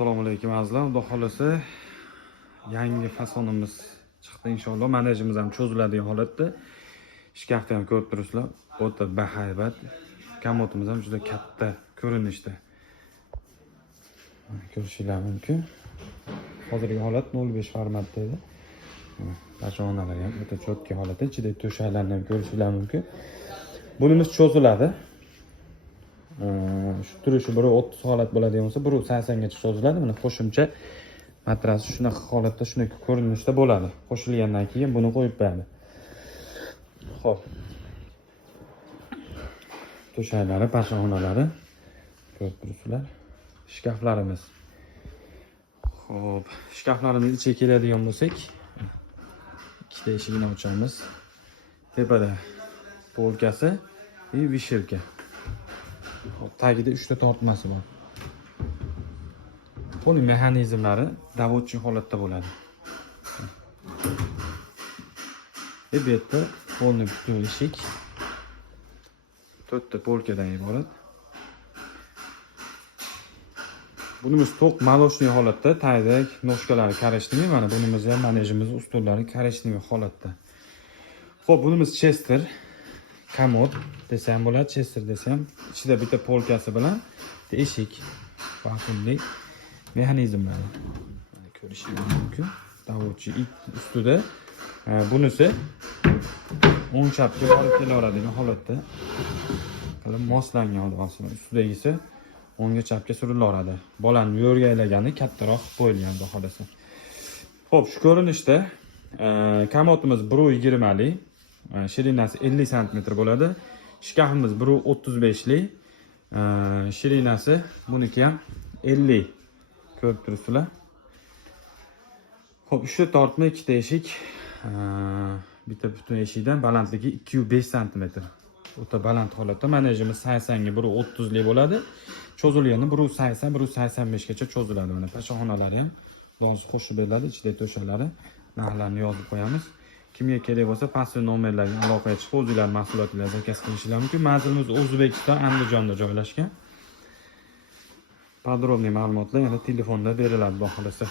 Assalomu alaykum azizlar. Xudo xolasa yangi fasonimiz chiqdi inshaalloh. Manejimiz ham cho'ziladigan holatda. Shkafni ham ko'rib turibsizlar. O'ta bahaybat. Kamotimiz ham juda katta ko'rinishda. Ko'rishingiz mumkin. Hozirgi holat 05 formatda edi. Pashonalar ham o'ta cho'tka holatda, ichida to'shaklarni ham ko'rishingiz mumkin. Bunimiz cho'ziladi. Shu turishi 30 holat bo'ladigan bo'lsa, 80 gacha cho'ziladi. Mana qo'shimcha matrasi shunaqa holatda, shunaqa ko'rinishda bo'ladi. Qo'shilgandan keyin buni qo'yib qo'yadi. Xo'p. To'shaklari, pashonalari ko'rib turibsizlar. Shkaflarimiz. Xo'p, shkaflarimiz ichiga keladigan bo'lsak, ikkita eshigini ochamiz. Tepada polkasi va vishilka. Tagida 3 ta tortmasi bor. Buning mexanizmlari davodchi holatda bo'ladi. Bu yerda polni butun eshik 4 ta polkadan iborat. Bunimiz to'q maloshli holatda, tagidagi noshkalari kareshniy, mana bunimiz ham manejimiz ustunlari kareshniy holatda. Xo'p, bunimiz Chester komod desam bo'ladi, Chester desam, ichida bitta polkasi bilan eshik vakuumli mexanizmlari. Ko'rishingiz mumkin. Davodchi ustida. Bunisi o'ng chapga borib kelaveradigan holatda qilib moslangan odamlar. Ustidagisi o'ngga chapga surilaveradi. Bolani yo'rga aylagani kattaroq qilib qo'yilgan xudo xolasa. Xo'p, shu ko'rinishda komodimiz 1.20 lik, shirinasi 50 sm bo'ladi. Shkafimiz 1.35 lik, shirinasi buniki ham 50. Ko'rib turibsizlar. Xo'p, uchta tortma, ikkita eshik, bitta butun eshikdan balandligi 205 sm. O'ta baland holatda. Manejimiz 80 ga 1.30 lik bo'ladi. Cho'zilgani 1.80, 1.85 gacha cho'ziladi. Mana pashonalari ham loz qo'shib beriladi, ichida to'shalari, narxlarini yozib qo'yamiz. Kimga kerak bo'lsa, pastki nomerlarga aloqaga chiqib o'zingizlar mahsulotlarni zakaz qilishingiz mumkin. Manzilimiz O'zbekiston, Andijonda joylashgan. Podrobniy ma'lumotlar yana telefonda beriladi, xudo xolasa.